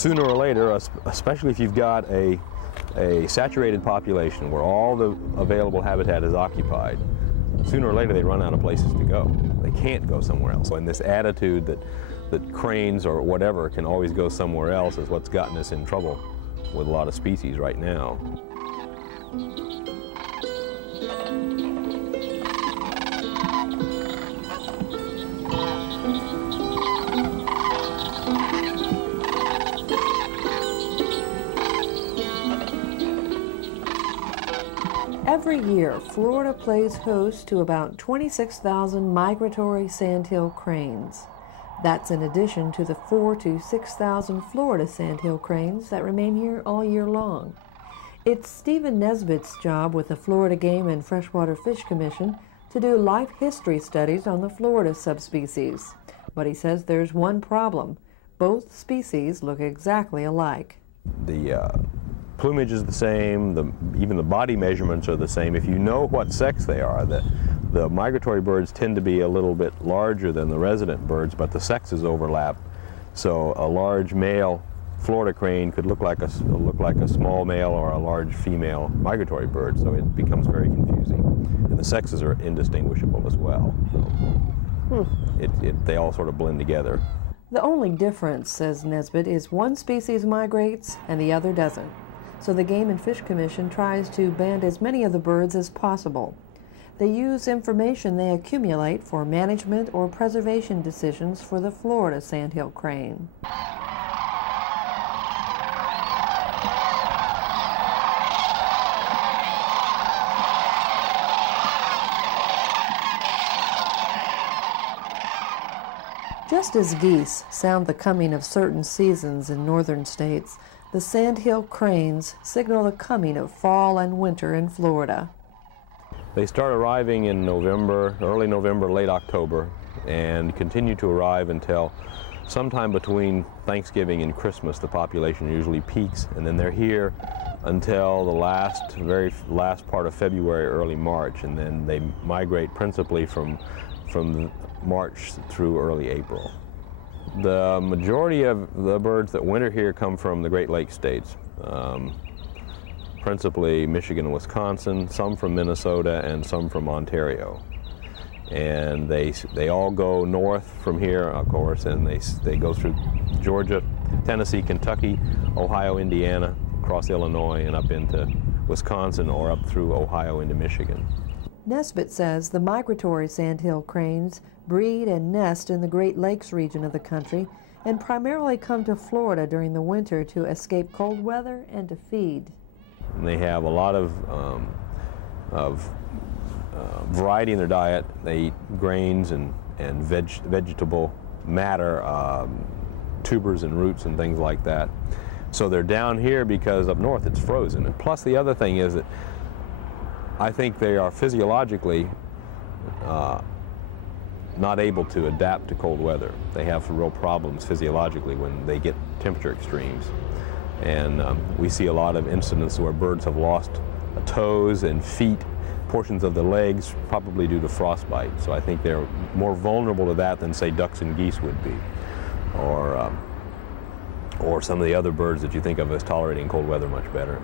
sooner or later, especially if you've got a saturated population where all the available habitat is occupied, sooner or later they run out of places to go. They can't go somewhere else. And this attitude that cranes or whatever can always go somewhere else is what's gotten us in trouble with a lot of species right now. Every year, Florida plays host to about 26,000 migratory sandhill cranes. That's in addition to the 4,000 to 6,000 Florida sandhill cranes that remain here all year long. It's Stephen Nesbitt's job with the Florida Game and Freshwater Fish Commission to do life history studies on the Florida subspecies. But he says there's one problem. Both species look exactly alike. The plumage is the same, even the body measurements are the same. If you know what sex they are, the migratory birds tend to be a little bit larger than the resident birds, but the sexes overlap. So a large male Florida crane could look like a small male or a large female migratory bird, so it becomes very confusing. And the sexes are indistinguishable as well. So they all sort of blend together. The only difference, says Nesbitt, is one species migrates and the other doesn't. So the Game and Fish Commission tries to band as many of the birds as possible. They use information they accumulate for management or preservation decisions for the Florida sandhill crane. Just as geese sound the coming of certain seasons in northern states, the sandhill cranes signal the coming of fall and winter in Florida. They start arriving in November, early November, late October, and continue to arrive until sometime between Thanksgiving and Christmas. The population usually peaks, and then they're here until the very last part of February, early March, and then they migrate principally from March through early April. The majority of the birds that winter here come from the Great Lakes states, principally Michigan and Wisconsin, some from Minnesota, and some from Ontario. And they all go north from here, of course, and they go through Georgia, Tennessee, Kentucky, Ohio, Indiana, across Illinois, and up into Wisconsin, or up through Ohio into Michigan. Nesbitt says the migratory sandhill cranes breed and nest in the Great Lakes region of the country and primarily come to Florida during the winter to escape cold weather and to feed. And they have a lot of variety in their diet. They eat grains and vegetable matter, tubers and roots and things like that. So they're down here because up north it's frozen. And plus the other thing is that I think they are physiologically not able to adapt to cold weather. They have real problems physiologically when they get temperature extremes. And we see a lot of incidents where birds have lost toes and feet, portions of the legs, probably due to frostbite. So I think they're more vulnerable to that than, say, ducks and geese would be, or some of the other birds that you think of as tolerating cold weather much better.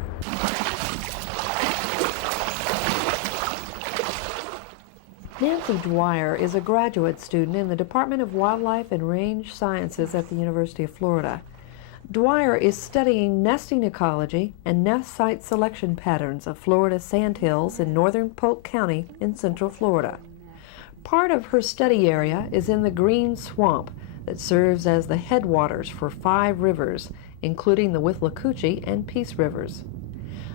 Nancy Dwyer is a graduate student in the Department of Wildlife and Range Sciences at the University of Florida. Dwyer is studying nesting ecology and nest site selection patterns of Florida sandhills in northern Polk County in central Florida. Part of her study area is in the Green Swamp that serves as the headwaters for 5 rivers, including the Withlacoochee and Peace Rivers.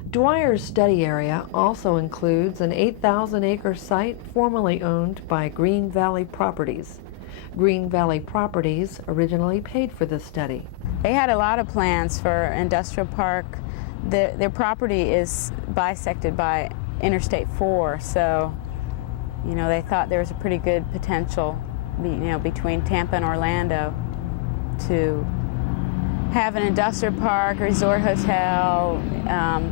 Dwyer's study area also includes an 8,000-acre site formerly owned by Green Valley Properties. Green Valley Properties originally paid for this study. They had a lot of plans for industrial park. Their property is bisected by Interstate 4, so they thought there was a pretty good potential between Tampa and Orlando to have an industrial park, resort hotel,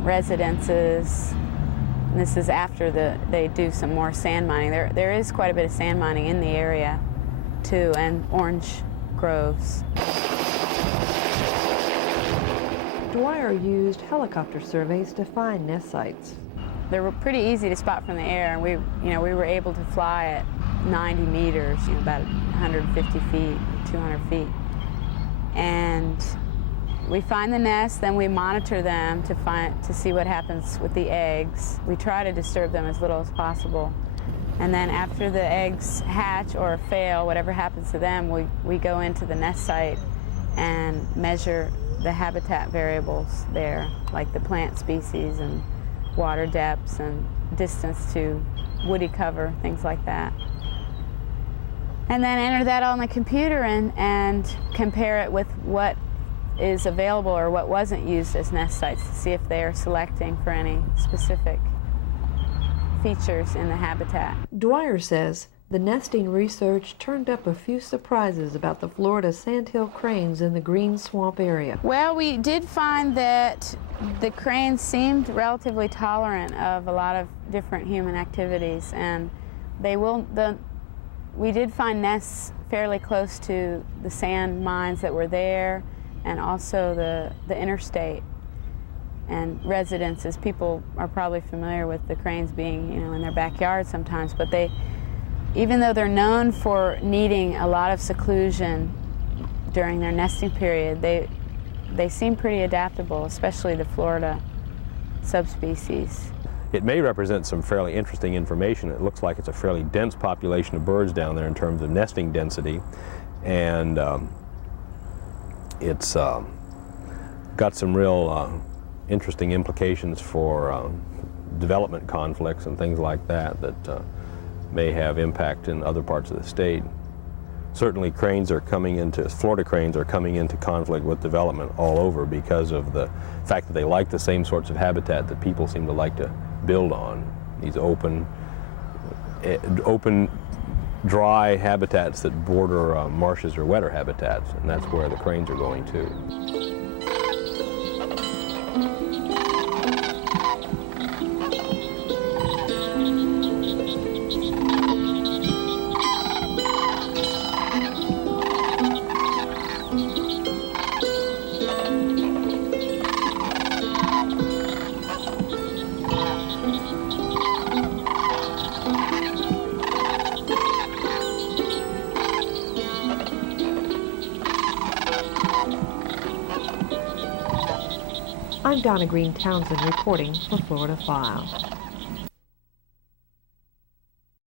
residences. And this is after they do some more sand mining. There is quite a bit of sand mining in the area too, and orange groves. Dwyer used helicopter surveys to find nest sites. They were pretty easy to spot from the air, and we were able to fly at 90 meters, about 150 feet, 200 feet. And we find the nests, then we monitor them to see what happens with the eggs. We try to disturb them as little as possible. And then after the eggs hatch or fail, whatever happens to them, we go into the nest site and measure the habitat variables there, like the plant species and water depths and distance to woody cover, things like that. And then enter that all in the computer and compare it with what is available or what wasn't used as nest sites to see if they are selecting for any specific features in the habitat. Dwyer says the nesting research turned up a few surprises about the Florida sandhill cranes in the green swamp area. Well, we did find that the cranes seemed relatively tolerant of a lot of different human activities, and we did find nests fairly close to the sand mines that were there, and also the interstate and residences. People are probably familiar with the cranes being, in their backyard sometimes, but even though they're known for needing a lot of seclusion during their nesting period, they seem pretty adaptable, especially the Florida subspecies. It may represent some fairly interesting information. It looks like it's a fairly dense population of birds down there in terms of nesting density, and it's got some real interesting implications for development conflicts and things like that may have impact in other parts of the state. Certainly Florida cranes are coming into conflict with development all over because of the fact that they like the same sorts of habitat that people seem to like to build on. These open, dry habitats that border marshes or wetter habitats, and that's where the cranes are going to. I'm Donna Green-Townsend reporting for Florida File.